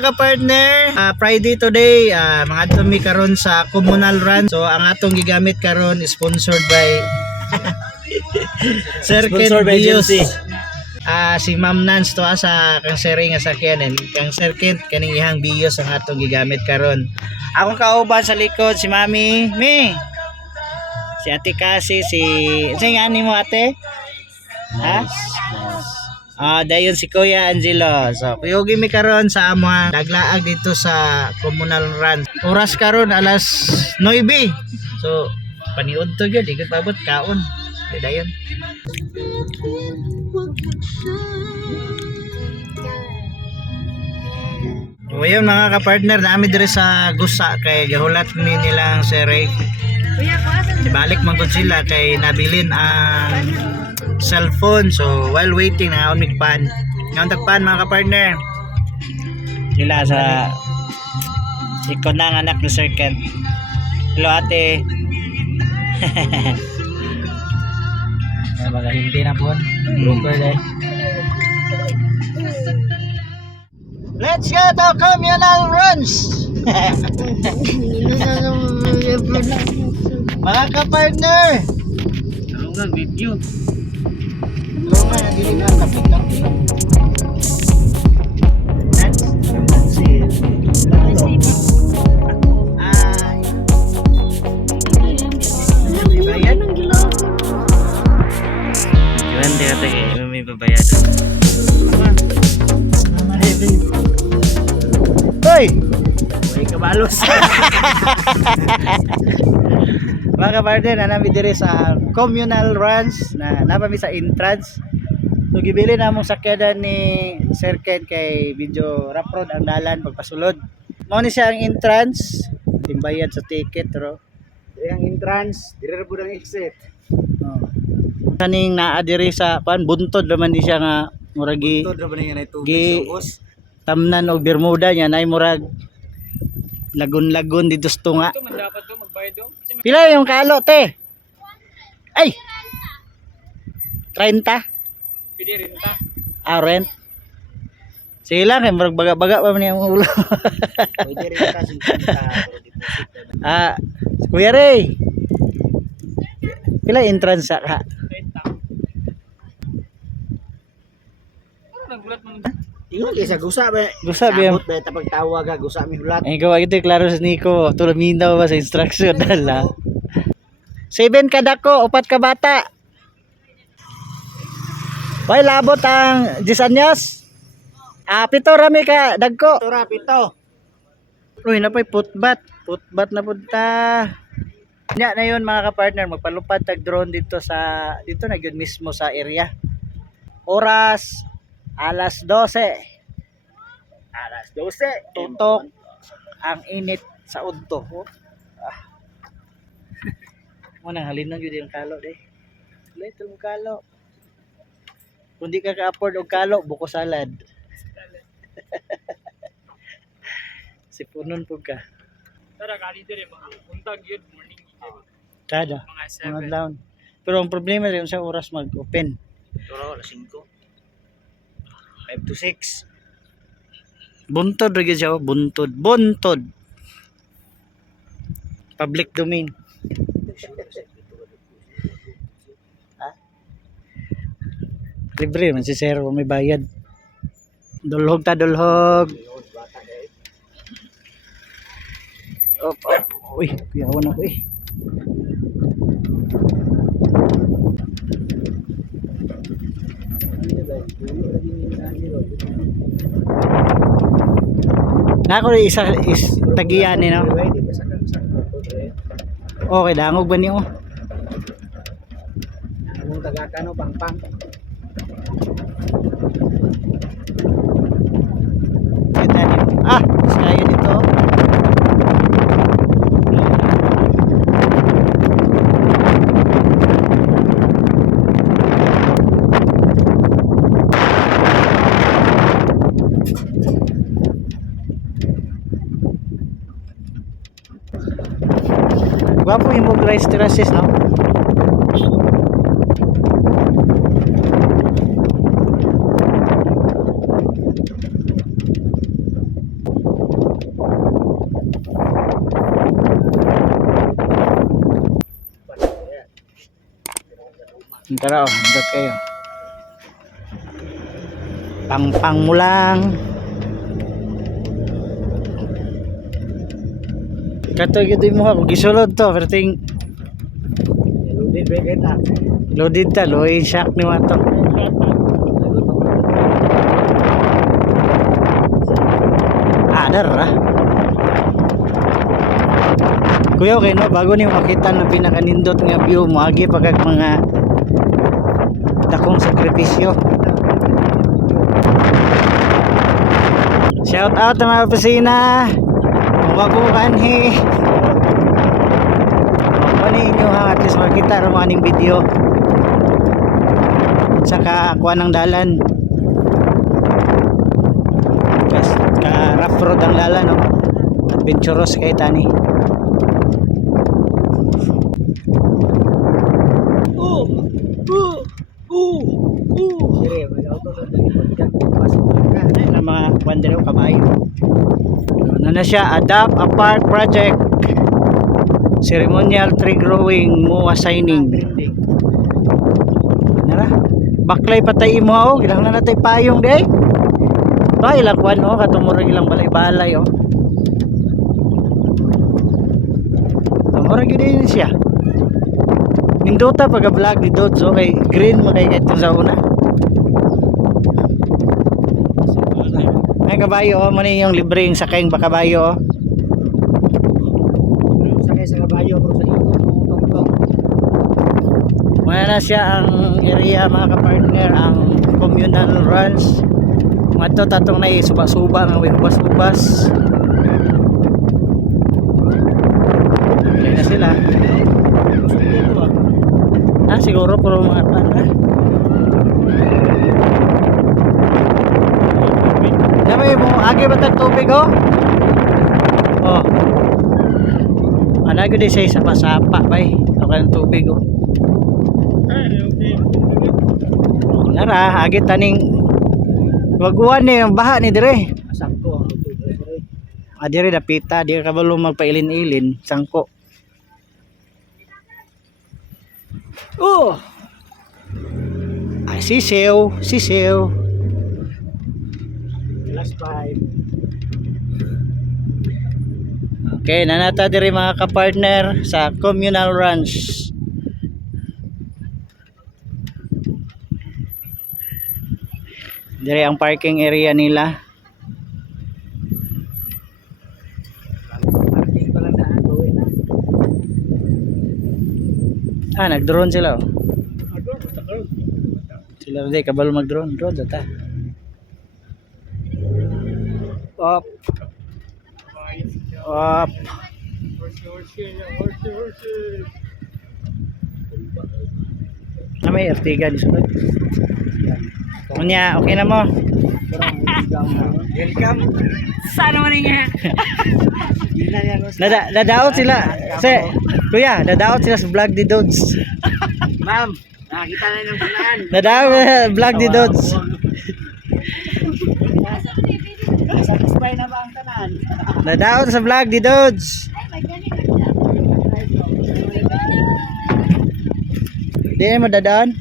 mga ka-partner, Friday today, mga tumi karon sa communal run. So ang atong gigamit karon is sponsored by Sir Ken Bios. Si Ma'am Nance to sa kang seri nga sakyanan. Kang Sir Ken kaning ihang Bios ang atong gigamit karon. Akong kauban sa likod si Mami, si Ate Kasi, si ani mo ate? Ha? Dayon si Kuya Angelo. So, kuyugi mi karon sa among naglaag dito sa communal run. Oras karon alas 9. So, paniud to gyud, ikot pabot kaon. Dayon. O yun mga ka-partner, nami dire sa Gusa kay gahulat mi nilang si Ray. Ibalik man gud sila kay nabilin ang cellphone. So while waiting na on pan tagpan mga ka-partner sila sa ikon na ang anak ni Sir Ken. Hello ate. Baga hindi na po broker deh. Let's go to communal runs. Mga ka-partner, tulungan video. Tulungan dili na kapitan. May babayadan. Hoy! May kabalos. Mga ka-partner, nanami dire sa communal runs na napami sa entrance. So gibili na mong sakyanan ni Sir Ken kay video rough road ang dalan pagpasulod. Mao ni siya ang entrance, timbayad sa ticket ro. Ang entrance, dire po ang exit. Kaning naa diri sa buntod naman di siya nga muragi. Buntod naman niya na tubig sa ubos. Tamnan og Bermuda niya nay murag lagun-lagun dito sa tunga. Ito man dapat to magbayad do. Pila yung kalo te? Ay. 30. Pili renta. Rent. Sige lang kay murag baga-baga pa man yung ulo. Pwede renta 50 deposit. Kuya Ray. Pila entrance ka? 30. Nagbulat mo. Tingnan kaysa gusa ba? Gusa ba? Sabot ba tapag tawag ka gusa mi hulat. Ay gawa ito klaro sa Nico. Tulad minaw ba sa instruction dala. 7 ka dako, 4 ka bata. Why labot ang 10 anyos? 7 rami ka dagko. 7. Uy, napay putbat. Putbat na punta. Nya na yun mga ka-partner, magpalupad tag drone dito na yun mismo sa area. Oras alas 12. Alas 12 tutok ang init sa udto. Mo nang halin nang gyud yung kalo de. Lito mo kalo. Kung di ka ka-afford og kalo, buko salad. Sipunon pug ka. Tara kali dire mga untag yun morning. Kada mga down. Pero ang problema rin sa oras mag-open. Turo alas 5. 5 to 6. Buntod rin siya, buntod. Public domain. Libre man si Sir, may bayad. Dulhog ta dulhog. Op. Uy, yawan ako eh. Nako isa is tagiyan ni no. Okay, dangog ba niyo? Among taga-kano pangpang. Saya dito. Gwapo yung mga rice terraces, no? Tara, oh, dot kayo. Pang mo lang. Kato gito mo ako gisulod to, perting loaded ba kita? Loaded ta, loy shock ni wato. Adar ra. Kuya okay no, bago ni makita na pinakanindot nga view mo agi pagkag mga dakong sakripisyo. Shout out sa mga opisina. Mabukan he. Mabukan nyo ha, at least makita rin maning video. Saka kuha ng dalan. Ka rough road ang dalan, no? Adventurous kay tani. Na mga bandero kabayo. Ano na siya, Adapt a Park Project, ceremonial tree growing, MOA signing. Nara, baklay patay mo oh, ilang na natay payong day. Ba ilang kwan oh, katumurang ilang balay-balay oh. Mura gyud din siya. Nindota pag-vlog ni Dodzo kay green makay kitong sa una. Ay kabayo oh, muna yung libreng sakay ba kabayo oh. Sakay sa kabayo bro sa ito. Muna na siya ang area mga kapartner, ang communal runs. Mato tatong na suba-suba nga may ubas-ubas. Kaya na sila. Siguro pero mga pala. Sabi mo, agi ba tag tubig oh? Oh. Ano ko di say sapa-sapa bay. Okay ng tubig oh. Nara, agi taning waguan ni yung baha ni dire. Sangko ang tubig. Dire dapita, di ka balo magpailin-ilin, sangko. Oh. Ay sisew, sisew. Last 5. Okay, nanata diri mga kapartner sa communal ranch. Diri ang parking area nila. Nag-drone sila oh. Sila rin kabalo mag-drone. Drone data. Up. Up. May Ertiga di sunod. Kunya, okay na mo? Welcome. Sana mo niya. Nadaot sila. Kuya, nadaot sila sa vlog ni Dods. Ma'am, nakakita na ng punaan. Nadaot vlog ni Dods. Satisfy na ba ang tanan? Nadaot sa vlog ni Dods. Di mo dadaan?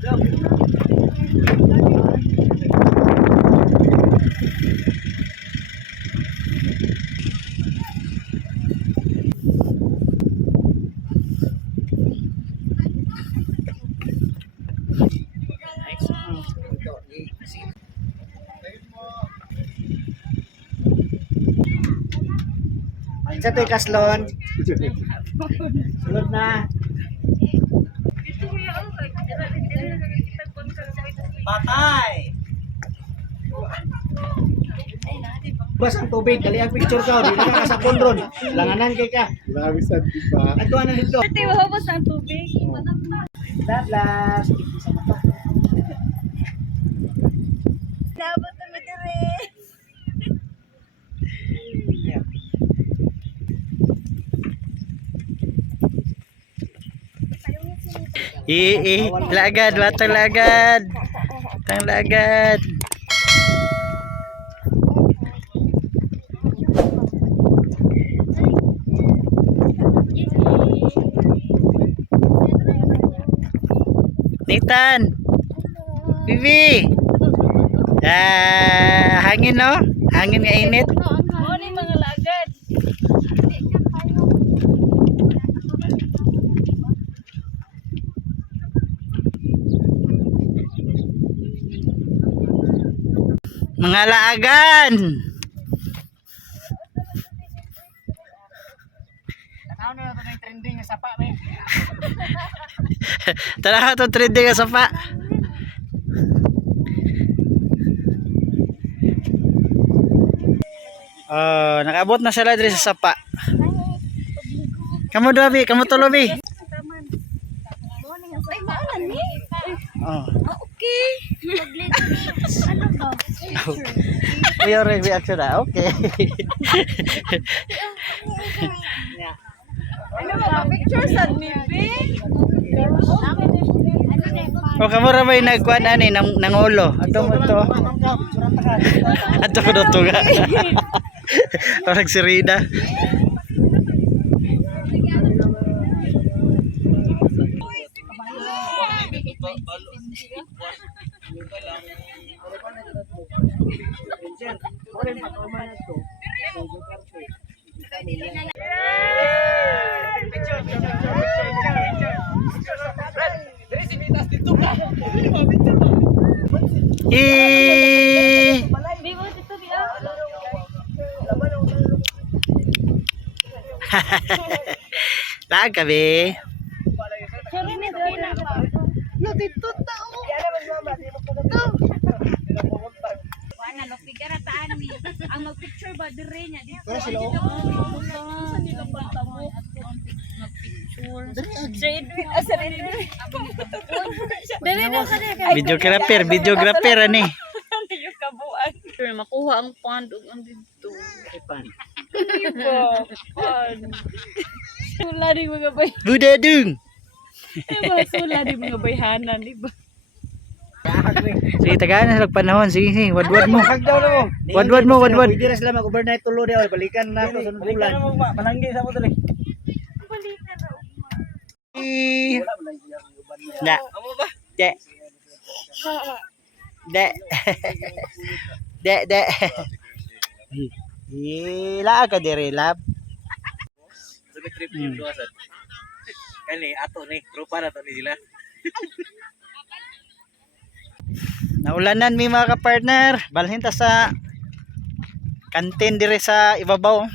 Sa to'y kaslon. Sulod na. Patay! Bas ang tubig, dali ang picture ka, di na ka sa pondron. Langanan kay ka. Grabe sa diba? Nagtuan na dito. Ito yung hapos ng tubig. Dablas. Sa mata. Dapat na matire. Lagad, batang lagad. Batang lagad. Nathan. Bibi. Hangin no? Hangin nga init. Oo ni mga lagad. Mga laagan. Ano na ito yung trending sa sapa, may? Tara to trending nga sapa. Nakaabot na sila diri sa sapa. Kamu dabi, kamu tulo bi. Ay, maalan ni. Oh. Okay. Ano ba? Your reaction na. Okay. Ano ba? Picture sa nibi? O kamu ra may nagkuan ani nang ulo. Ato mo to. Ato ko to ga. Parang si Rina. Bibo dito biya. Lag kami. Sorry ni Dina. Wala lo figure taan ni. Ang mag-picture ba dire nya dito. Pero sila o. Sa nila pagtamo at mag-picture. Dali na ka na. Videographer ani. Yung kabuan. Sure, makuha ang pond ug ang dito. Pan. Diba? Pond. Sula di mga bay. Budadung. Diba? Sula di mga bayhanan, diba? Sige tagaan na panahon. Sige, wadwad mo. Hagdaw na mo. Wadwad mo, wadwad. Pwede na sila mag-overnight tulo di ay balikan na to sa bulan. Palanggi sa mo tuloy. Na. De. De. De. Ila ka dire lab. Sabi trip ni luwasan. Kani ato ni tropa na to ni sila. Naulanan mi mga ka-partner. Balhin ta sa kantin dire sa ibabaw.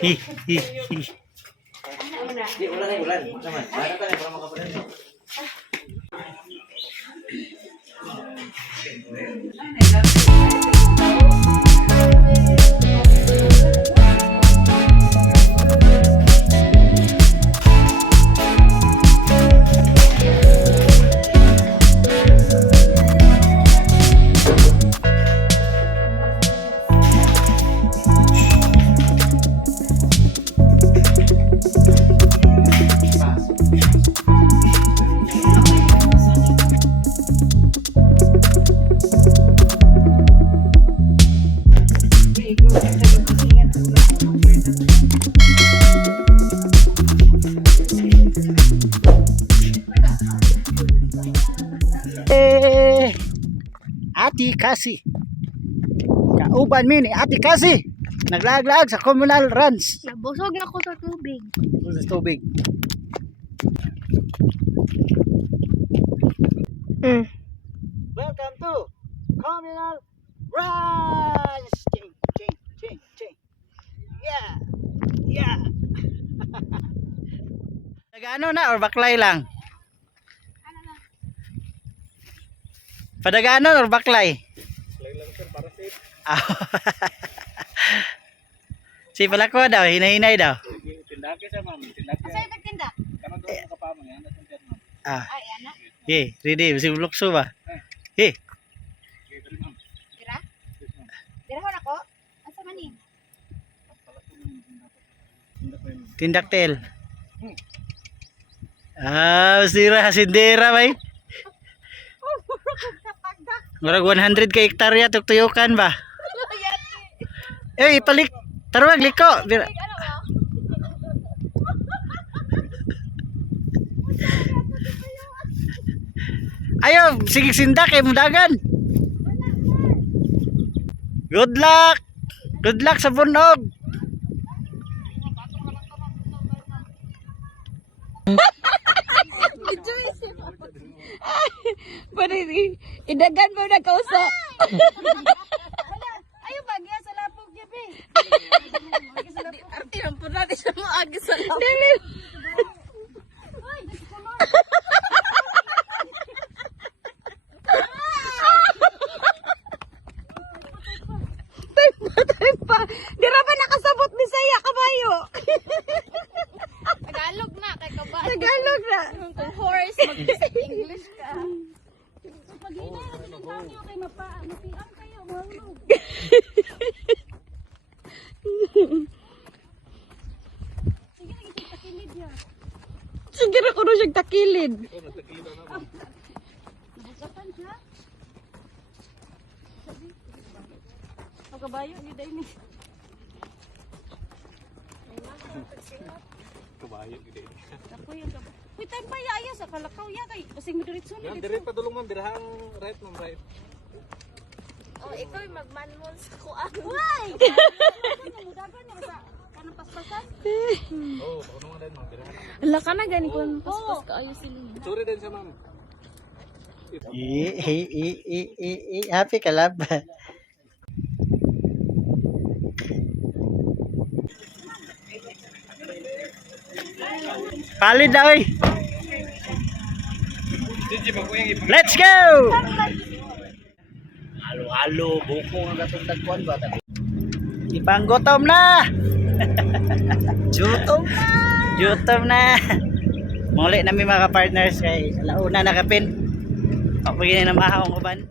Hi. Di ulan. Naman. Para tayo para makapalan. Ati kasih. Kauban mi ni Ate Kasi. Naglaag-laag sa communal runs. Nabusog na ko sa tubig. Sa tubig. Welcome to communal runs. Ching, ching, ching, ching. Yeah. Yeah. Nagano na or baklay lang? Padagano or baklay? Baklay lang sir para safe. Si palako daw, hinay-hinay daw. Tindake siya ma'am, tindake. Asa yung tindak? Kanan daw ang kapamon yan, natin siya ma'am. Ay, ana. Hey, ready, si bulukso ba? Hey, Okay, dali ma'am. Dira? Dira hon ako? Asa man ni? tindaktel. Sira, sindera bay. Murag 100 ka hektarya tuktuyukan ba? Eh, ipalik. Tarwag liko. Ayo, sige sindak kay mudagan. Good luck. Good luck sa bunog. Idagan mo na kausa. Ayo bagya sa lapog gabi. Arte ang puna di sa mga agi sa lapog. Tempa. Dira pa nakasabot ni saya kabayo. Tagalog na kay kabayo. Tagalog na. Kung horse mag-English ka. Pag hinay na din ang tanyo kay mapiang kayo, mahulog. Sige na gising takilid ya. Sige na kuno siyang takilid. Bukatan siya. Ang kabayo, hindi dahil ni. Kabayo gid. Ako yung kabayo. Uy, tayo pa ya sa kalakaw ya kay. Kasing madiritso ni. Ma'am, dire pa dulong ma'am, dirahang right ma'am, right. Oh, ikaw yung magmanmon sa kuan. Why? Mudagan niya sa kanang paspasan. Oh, pakuno nga din ma'am, dirahang. Ala ka na gani kun paspas ka ayo sila. Sorry din siya ma'am. Happy ka lab. Palid daw eh. Let's go! Halo-halo, buko nga gatong tagpuan ba? Ipanggutom na! Gutom na! Gutom na! Muli na may mga partners kay alauna na kapin. Pagpagin na mahawang uban.